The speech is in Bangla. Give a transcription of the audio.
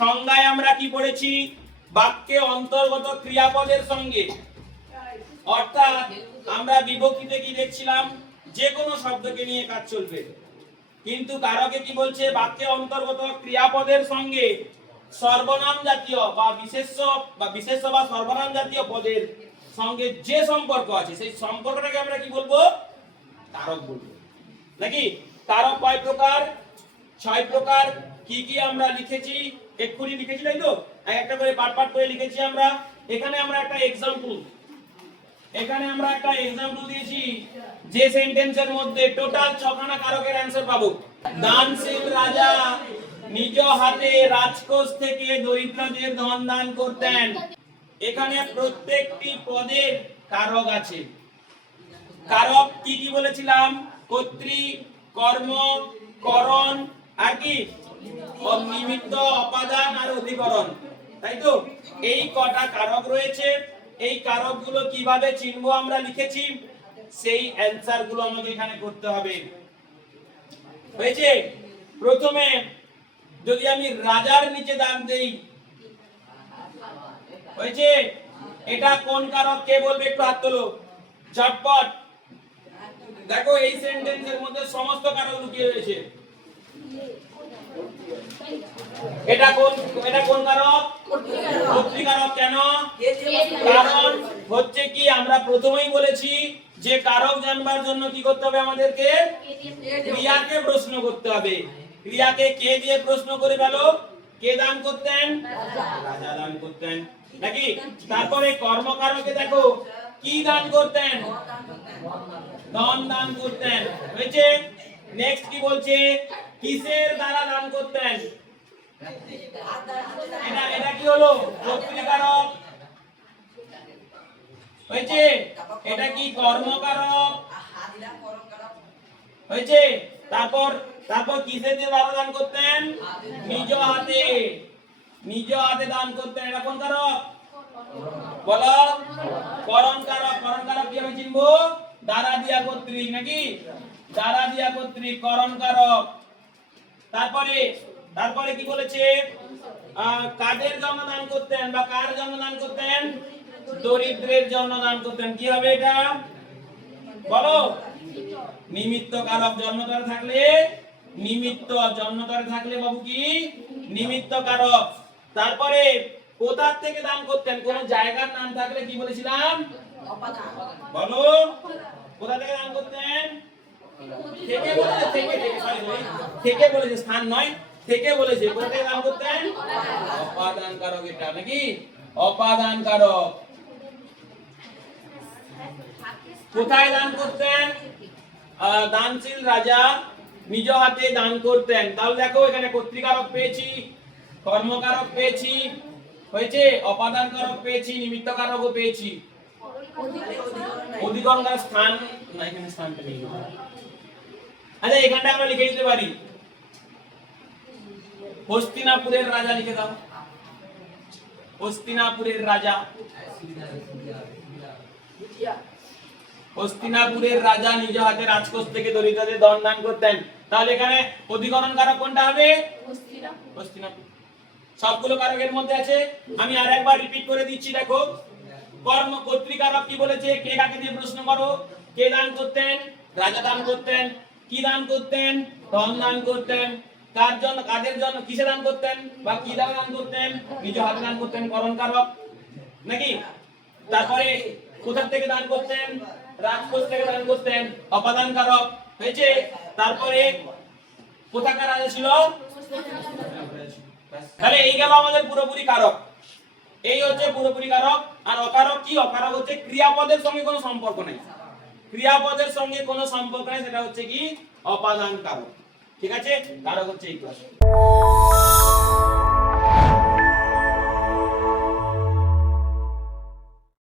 সংজ্ঞায় আমরা কি পড়েছি? বাক্যে অন্তর্গত ক্রিয়াপদের সঙ্গে, অর্থাৎ আমরা বিভক্তিতে কি দেখছিলাম? যে কোনো শব্দকে নিয়ে কাজ চলবে। কিন্তু কারকে কি বলছে? বাক্যে অন্তর্গত ক্রিয়াপদের সঙ্গে সর্বনাম জাতীয় বা বিশেষ্য বা সর্বনাম জাতীয় পদের সঙ্গে যে সম্পর্ক আছে সেই সম্পর্কটাকে আমরা কি বলবো? কারক বলবো। নাকি? কারক কয় প্রকার? 6 প্রকার। কি কি আমরা লিখেছি? এক্ষুনি লিখেছি, তাই তো? একটা করে পাঠ পাঠ করে লিখেছি আমরা। এখানে আমরা একটা এক্সাম্পল দিয়েছি, যে সেন্টেন্সের মধ্যে টোটাল 6 খানা কারকের অ্যানসার পাবো। দানশীল রাজা নিজ হাতে রাজকোষ থেকে দরিদ্রদের ধন দান করতেন। এখানে প্রত্যেকটি পদের কারক আছে। কারক কি কি বলেছিলাম? কর্তৃ, কর্ম, করণ আর কি নিমিত্ত, অপাদান আর অধিকরণ, তাই তো? এই কটা কারক রয়েছে। এই কারকগুলো কিভাবে চিনবো আমরা লিখেছি, সেই অ্যানসার গুলো আমাকে এখানে করতে হবে। হয়েছে? প্রথমে যদি আমি রাজার নিচে দাগ দেই, হয়েছে? এটা কোন কারক? কে বলবে? একটু হাত তোলো ঝটপট। দেখো এই সেন্টেন্সের মধ্যে সমস্ত কারক লুকিয়ে রয়েছে। এটা কোন কারক? কর্তৃকারক। কেন? কারণ হচ্ছে কি, আমরা প্রথমেই বলেছি যে কারক জানবার জন্য কি করতে হবে? আমাদেরকে ক্রিয়াকে প্রশ্ন করতে হবে। ক্রিয়াকে কে দিয়ে প্রশ্ন করে ফেলো? কে দান করতেন? রাজা দান করতেন, নাকি? তারপরে কর্মকারকে দেখো কি দান করতেন? ধন দান করতেন। হয়েছে? নেক্সট কি বলছে? কিসের দ্বারা দান করতেন? এটা কি হলো? কর্তৃকারক। হয়েছে? এটা কি? কর্মকারক। হয়েছে? তারপর কিসের দ্বারা দান করতেন? নিজ হাতে দান করতেন। এটা কোন কারক? বলো। করণ কারক। করণ কারক কি আমি চিনবো? দ্বারা দিয়া কর্তৃক, নাকি? দ্বারা দিয়া কর্তৃক করণ কারক। তারপরে কি বলেছে? কাদের জন্য দান করতেন বা কার জন্য দান করতেন? দরিদ্রের জন্য দান করতেন। কি হবে এটা? বলো। নিমিত্ত কারক। জন্মতরে থাকলে বাবু কি? নিমিত্ত কারক। তারপরে কোথা থেকে দান করতেন? কোন জায়গার নাম থাকলে কি বলেছিলাম? বলো। কোথা থেকে দান করতেন? থেকে বলেছে, স্থান নয়, থেকে বলেছে। কোথা থেকে দান করতেন? অপাদান কারক এটা, নাকি? অপাদান কারক। কোথায় দান করতেন? দানশীল রাজা নিজ হাতে দান করতেন। তাহলে দেখো এখানে কর্তৃকারক পেয়েছি, কর্মকারক পেয়েছি, হয়েছে? অপাদান কারক পেয়েছি, নিমিত্ত কারকও পেয়েছি। অধিকরণ কারক স্থান না, এখানে স্থানটা নেই। আচ্ছা, এখানটা আমরা লিখে দিতে পারি হস্তিনাপুরের রাজা। লিখে দাও হস্তিনাপুরের রাজা। হস্তিনাপুরের রাজা নিজ হাতে রাজকোষ থেকে দরিদ্রদের ধন দান করতেন। তাহলে এখানে অধিকরণ কারক কোনটা হবে? হস্তিনাপুর। সবগুলো কারকের মধ্যে আছে। আমি আরেকবার রিপিট করে দিচ্ছি, দেখো। কর্ম কর্তৃকারক কি বলেছে? কে কাকে দিয়ে প্রশ্ন করো? কে দান করতেন? রাজা দান করতেন। কি দান করতেন? ধন দান করতেন। কার জন্য? কাদের জন্য? কিসে দান করতেন বা কি দ্বারা দান করতেন? নিজ হাতে দান করতেন। করণ কারক, নাকি? তারপরে কোথা থেকে দান করতেন? রাজকোষ থেকে দান করতেন। অপাদান কারক। হয়েছে? তারপরে কোথাকার রাজা ছিল? তাহলে এই গেল আমাদের পুরোপুরি কারক। এই হচ্ছে পুরোপুরি কারক। আর অকারক কি? অকারক হচ্ছে ক্রিয়াপদের সঙ্গে কোনো সম্পর্ক নেই। ক্রিয়াপদের সঙ্গে কোনো সম্পর্ক নেই, সেটা হচ্ছে কি? অপাদান কারক। ঠিক আছে? কারক হচ্ছে এই ক্লাস।